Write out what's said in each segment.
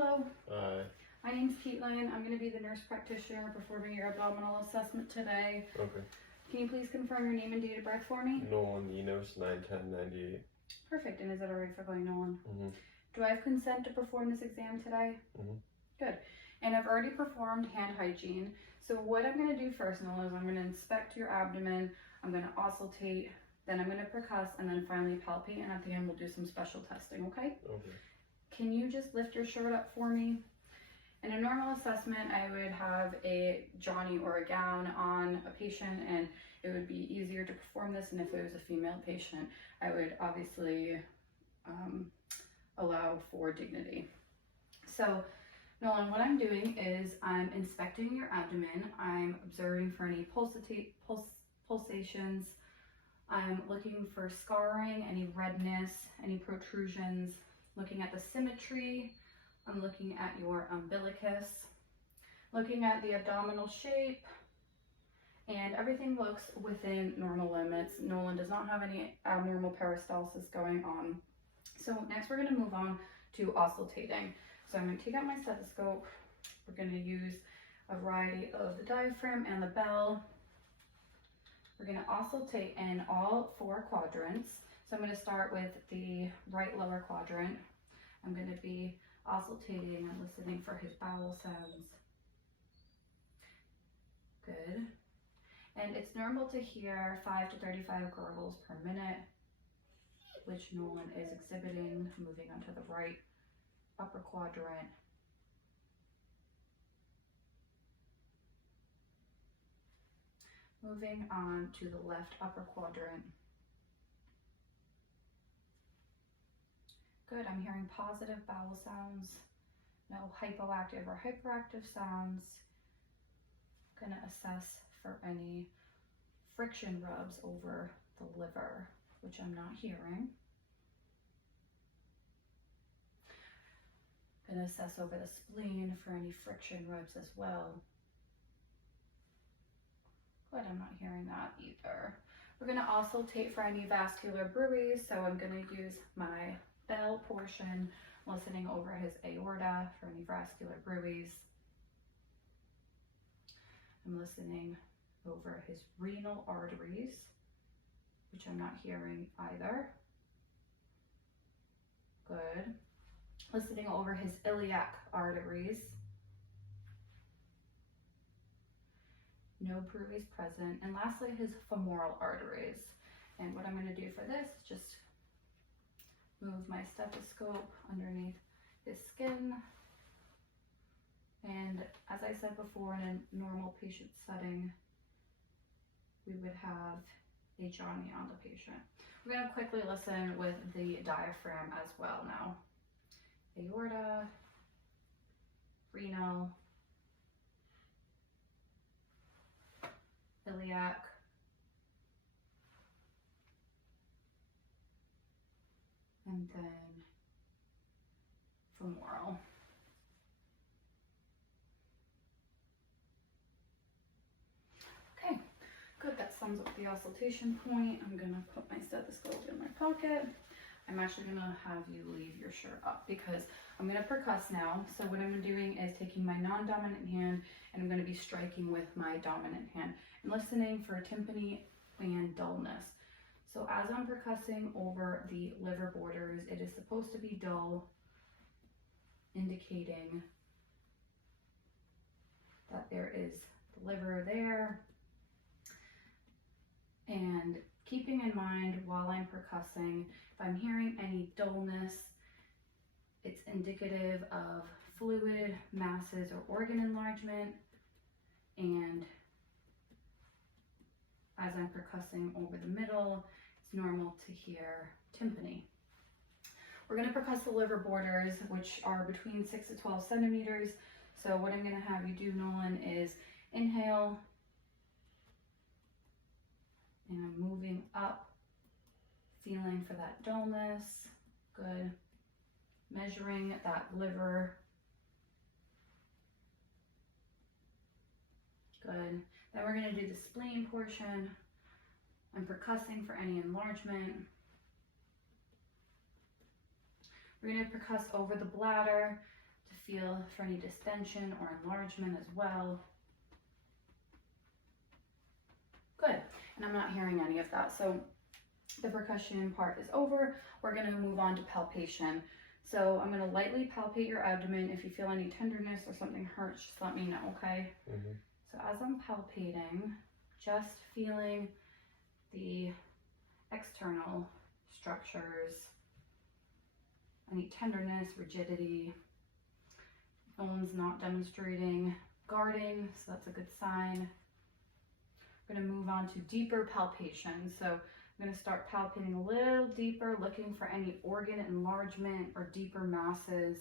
Hello. Hi. My name's Caitlin. I'm going to be the nurse practitioner performing your abdominal assessment today. Okay. Can you please confirm your name and date of birth for me? Nolan Enos, 9/10/98. Perfect. And is it alright for going Nolan? Mm-hmm. Do I have consent to perform this exam today? Mm-hmm. Good. And I've already performed hand hygiene. So what I'm going to do first, Nolan, is I'm going to inspect your abdomen. I'm going to auscultate. Then I'm going to percuss, and then finally palpate. And at the end, we'll do some special testing. Okay? Okay. Can you just lift your shirt up for me? In a normal assessment, I would have a Johnny or a gown on a patient, and it would be easier to perform this. And if it was a female patient, I would obviously allow for dignity. So, Nolan, what I'm doing is I'm inspecting your abdomen. I'm observing for any pulsations. I'm looking for scarring, any redness, any protrusions. Looking at the symmetry. I'm looking at your umbilicus, looking at the abdominal shape, and everything looks within normal limits. Nolan does not have any abnormal peristalsis going on. So next we're going to move on to auscultating. So I'm going to take out my stethoscope. We're going to use a variety of the diaphragm and the bell. We're going to auscultate in all 4 quadrants. So I'm going to start with the right lower quadrant. I'm going to be auscultating and listening for his bowel sounds. Good. And it's normal to hear 5 to 35 gurgles per minute, which Nolan is exhibiting. Moving onto the right upper quadrant. Moving on to the left upper quadrant. Good, I'm hearing positive bowel sounds, no hypoactive or hyperactive sounds. I'm gonna assess for any friction rubs over the liver, which I'm not hearing. Gonna assess over the spleen for any friction rubs as well. Good, I'm not hearing that either. We're gonna auscultate for any vascular bruits, so I'm gonna use my bell portion, listening over his aorta for any vascular bruits. I'm listening over his renal arteries, which I'm not hearing either. Good. Listening over his iliac arteries. No bruits present. And lastly, his femoral arteries. And what I'm going to do for this is just move my stethoscope underneath his skin. And as I said before, in a normal patient setting, we would have a Johnny on the patient. We're going to quickly listen with the diaphragm as well now. Aorta, renal, iliac, and then femoral. Okay, good, that sums up the auscultation point. I'm gonna put my stethoscope in my pocket. I'm actually gonna have you leave your shirt up because I'm gonna percuss now. So what I'm doing is taking my non-dominant hand and I'm gonna be striking with my dominant hand and listening for tympany and dullness. So as I'm percussing over the liver borders, it is supposed to be dull, indicating that there is the liver there. And keeping in mind while I'm percussing, if I'm hearing any dullness, it's indicative of fluid, masses, or organ enlargement. And as I'm percussing over the middle, it's normal to hear tympany. We're going to percuss the liver borders, which are between 6 to 12 centimeters. So what I'm going to have you do, Nolan, is inhale, and I'm moving up, feeling for that dullness. Good. Measuring that liver. Good. Then we're going to do the spleen portion. I'm percussing for any enlargement. We're going to percuss over the bladder to feel for any distension or enlargement as well. Good, and I'm not hearing any of that. So the percussion part is over. We're gonna move on to palpation. So I'm gonna lightly palpate your abdomen. If you feel any tenderness or something hurts, just let me know, okay? So as I'm palpating, just feeling the external structures, any tenderness, rigidity. Nolan's not demonstrating guarding, so that's a good sign. We're gonna move on to deeper palpation. So I'm gonna start palpating a little deeper, looking for any organ enlargement or deeper masses.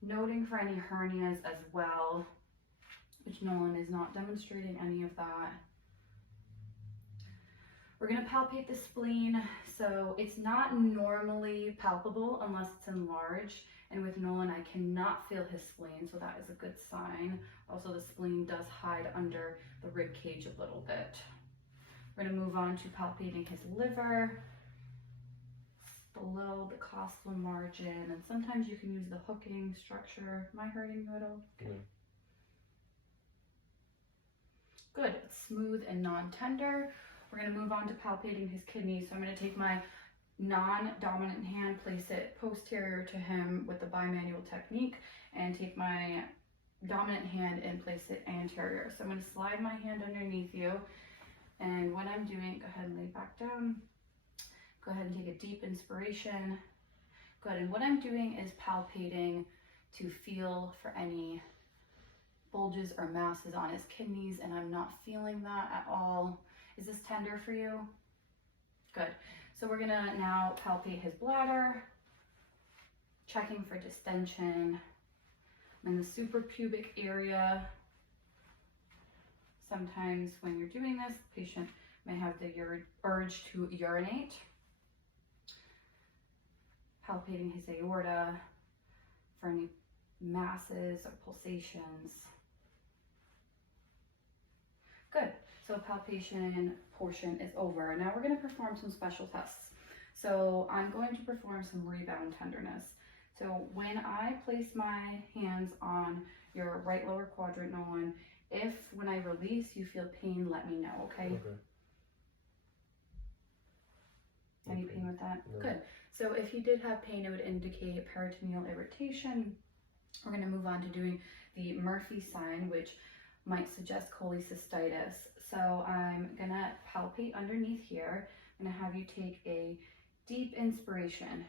Noting for any hernias as well, which Nolan is not demonstrating any of that. We're gonna palpate the spleen. So it's not normally palpable unless it's enlarged. And with Nolan, I cannot feel his spleen, so that is a good sign. Also, the spleen does hide under the rib cage a little bit. We're gonna move on to palpating his liver, below the costal margin, and sometimes you can use the hooking structure. Am I hurting you at all? Okay. No. Good, it's smooth and non-tender. We're gonna move on to palpating his kidneys. So I'm gonna take my non-dominant hand, place it posterior to him with the bimanual technique, and take my dominant hand and place it anterior. So I'm going to slide my hand underneath you, and what I'm doing, go ahead and lay back down. Go ahead and take a deep inspiration. Good, and what I'm doing is palpating to feel for any bulges or masses on his kidneys, and I'm not feeling that at all. Is this tender for you? Good. So we're gonna now palpate his bladder, checking for distension. In the suprapubic area, sometimes when you're doing this, the patient may have the urge to urinate. Palpating his aorta for any masses or pulsations. Good. So palpation portion is over. Now we're going to perform some special tests. So I'm going to perform some rebound tenderness. So when I place my hands on your right lower quadrant, Nolan, if when I release you feel pain, let me know, okay? Okay. Any pain with that? No. Good. So if you did have pain, it would indicate peritoneal irritation. We're going to move on to doing the Murphy sign, which might suggest cholecystitis. So I'm going to palpate underneath here. I'm going to have you take a deep inspiration.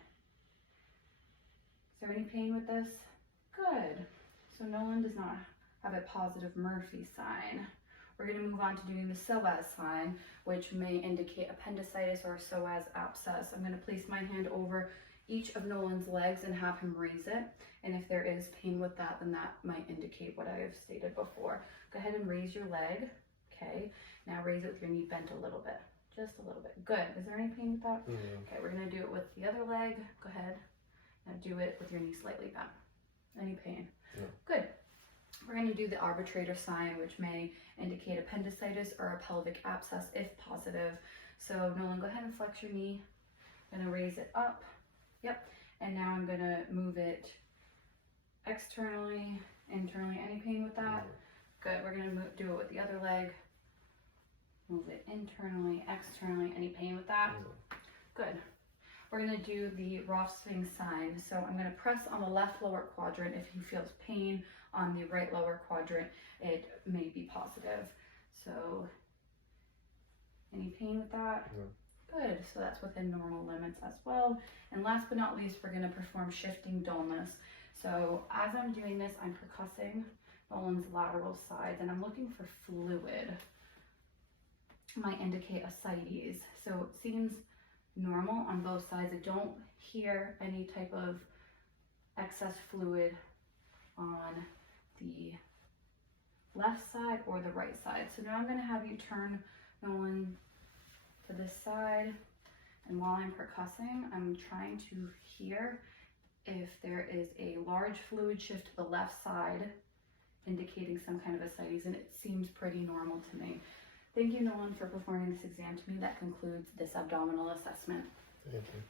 Is there any pain with this? Good. So Nolan does not have a positive Murphy sign. We're going to move on to doing the psoas sign, which may indicate appendicitis or psoas abscess. I'm going to place my hand over each of Nolan's legs and have him raise it. And if there is pain with that, then that might indicate what I have stated before. Go ahead and raise your leg. Okay. Now raise it with your knee bent a little bit. Just a little bit. Good. Is there any pain with that? Okay, we're going to do it with the other leg. Go ahead. Now do it with your knee slightly bent. Any pain? No. Good. We're going to do the arbitrator sign, which may indicate appendicitis or a pelvic abscess if positive. So Nolan, go ahead and flex your knee. I'm going to raise it up. Yep. And now I'm going to move it externally, internally. Any pain with that? Good. We're going to do it with the other leg. Move it internally, externally. Any pain with that? Good. We're going to do the Rothschild sign. So I'm going to press on the left lower quadrant. If he feels pain on the right lower quadrant, it may be positive. So any pain with that? No. Good. So that's within normal limits as well. And last but not least, we're going to perform shifting dullness. So as I'm doing this, I'm percussing Nolan's lateral sides and I'm looking for fluid. Might indicate ascites. So it seems normal on both sides. I don't hear any type of excess fluid on the left side or the right side. So now I'm going to have you turn Nolan to this side, and while I'm percussing, I'm trying to hear if there is a large fluid shift to the left side indicating some kind of ascites, and it seems pretty normal to me. Thank you, Nolan, for performing this exam to me. That concludes this abdominal assessment. Thank you.